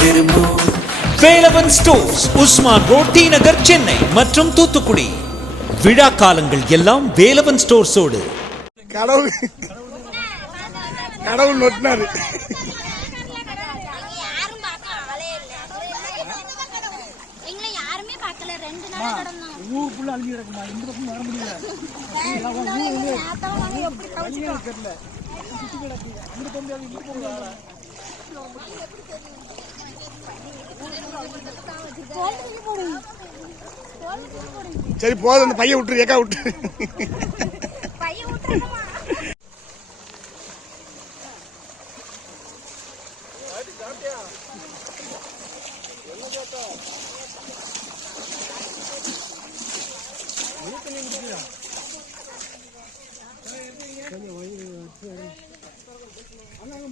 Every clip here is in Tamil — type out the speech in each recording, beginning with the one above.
விரும்பும் Velavan stores Usman road T Nagar Chennai மற்றும் தூத்துக்குடி. விழா காலங்கள் எல்லாம் வேலவன் ஸ்டோர்ஸோடு. கடவுள் கடவுள் நொட்டினாரு. யாரும் பார்க்க ஆளே இல்ல எங்களை யாருமே பார்க்கல ரெண்டு நாள் கடந்தோம் ஊருக்குள்ள அழிஞ்சு கிடக்குமா இந்த பக்கம் வர முடியல. தெரியல சரி போதும். அந்த பையன் விட்டுரு ஏக்கா விட்டுரு. பையன் விட்டுறமா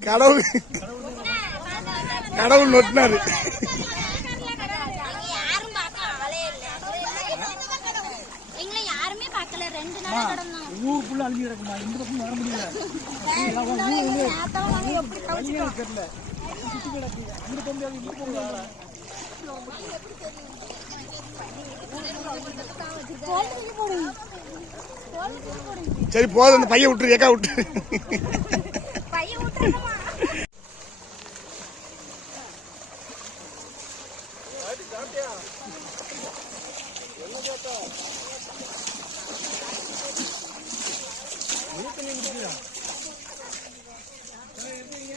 கடவுள் கடவுள் நொட்டினாரு. ஊருக்குள்ள அழிஞ்சு கிடக்குமா இந்த பக்கம் வர முடியல. தெரியல சரி போதும். அந்த பையன் விட்டுரு ஏக்கா பையன் விட்டுறமா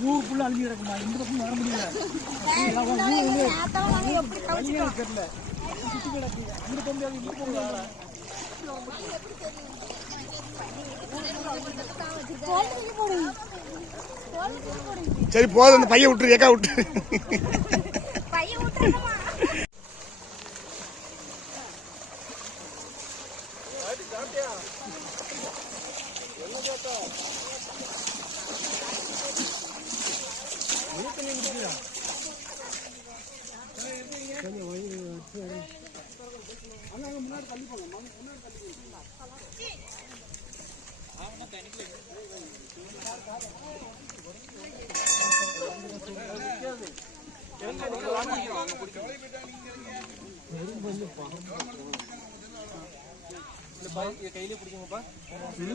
கடந்தோம் ஊருக்குள்ள அழிஞ்சு கிடக்குமா? இந்த பக்கம் வர முடியல. தெரியல கிடக்கு அங்க இங்க போக சரி போதும். அந்த பையன் விட்டுரு ஏக்கா விட்டுரு. பையன் விட்டுறமா கையிலே பிடிக்குங்கப்பா சரி